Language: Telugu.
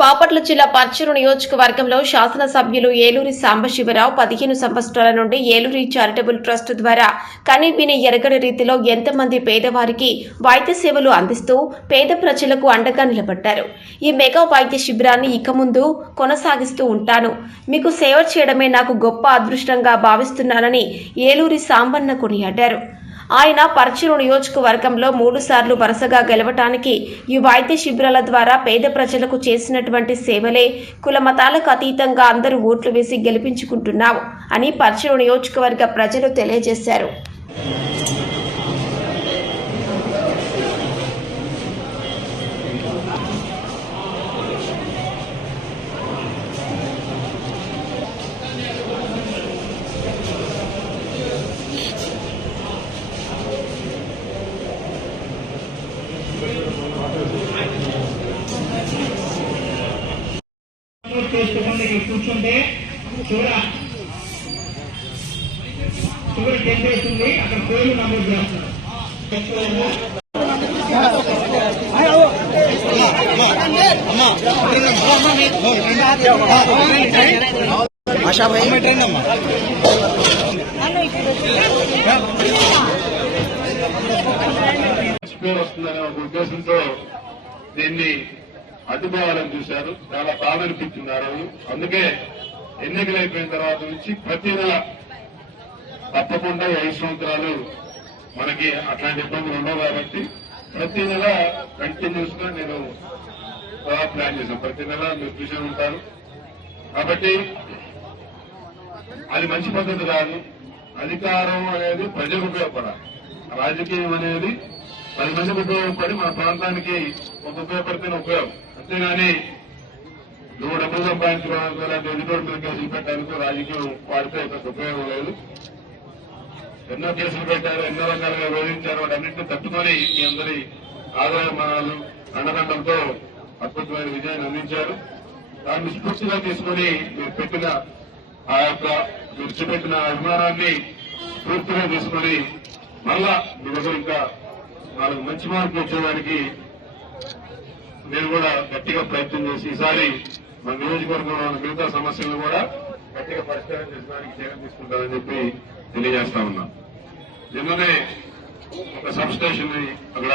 బాపట్ల జిల్లా పర్చూరు నియోజకవర్గంలో శాసనసభ్యులు ఏలూరి సాంబశివరావు 15 సంవత్సరాల నుండి ఏలూరి చారిటబుల్ ట్రస్ట్ ద్వారా కనీవిని ఎరగని రీతిలో ఎంతమంది పేదవారికి వైద్య సేవలు అందిస్తూ పేద ప్రజలకు అండగా నిలబడ్డారు. ఈ మెగా వైద్య శిబిరాన్ని ఇక ముందు కొనసాగిస్తూ ఉంటాను. మీకు సేవ చేయడమే నాకు గొప్ప అదృష్టంగా భావిస్తున్నానని ఏలూరి సాంబన్న కొనియాడారు. ఆయన పర్చూరు నియోజకవర్గంలో 3 సార్లు వరుసగా గెలవటానికి ఈ వైద్య శిబిరాల ద్వారా పేద ప్రజలకు చేసినటువంటి సేవలే కుల మతాలకు అతీతంగా అందరూ ఓట్లు వేసి గెలిపించుకుంటున్నాము అని పర్చూరు నియోజకవర్గ ప్రజలు తెలియజేశారు. కూర్చుంటే చివరి చేస్తుంది అక్కడ పేర్లు నమోదు చేస్తారు. వస్తుందనే ఒక ఉద్దేశంతో దీన్ని అడ్డుకోవాలని చూశారు. చాలా బాధ అనిపించింది. అందుకే ఎన్నికలు అయిపోయిన తర్వాత నుంచి ప్రతి నెల తప్పకుండా 5 సంవత్సరాలు మనకి అట్లాంటి ఇబ్బందులు ఉండవు కాబట్టి ప్రతి నెల కంటిన్యూస్ గా నేను ప్లాన్ చేశాను. ప్రతి నెల మీరు చూసే ఉంటారు. కాబట్టి అది మంచి పద్ధతి కాదు. అధికారం అనేది ప్రజలకు ఉపయోగపడాలి. రాజకీయం అనేది 10 మందికి ఉపయోగపడి మన ప్రాంతానికి ఒక ఉపయోగపడితేనే ఉపయోగం. అంతేగాని నువ్వు డబ్బులు సంపాదించుకోవడానికి ఇలాంటి ఎదుటోళ్ళ మీద కేసులు పెట్టడానికి రాజకీయం వాడితే పెద్ద ఉపయోగం లేదు. ఎన్నో కేసులు పెట్టారు, ఎన్నో రకాలుగా వివరించారు. వాటన్నింటినీ తట్టుకొని మీ అందరి ఆదాయమానాలు అండదండంతో అద్భుతమైన విజయాన్ని అందించారు. దాన్ని స్ఫూర్తిగా తీసుకుని మీరు పెట్టిన మీరు చూపెట్టిన అభిమానాన్ని స్ఫూర్తిగా తీసుకుని మళ్ళా మీ దగ్గర ఇంకా 4 మంచి మార్కులు వచ్చేదానికి నేను కూడా గట్టిగా ప్రయత్నం చేసి ఈసారి మన నియోజకవర్గంలో ఉన్న మిగతా సమస్యలను కూడా గట్టిగా పరిష్కారం చేసడానికి చర్యలు తీసుకుంటారని చెప్పి తెలియజేస్తా ఉన్నాను. నిన్ననే ఒక సబ్ స్టేషన్ అక్కడ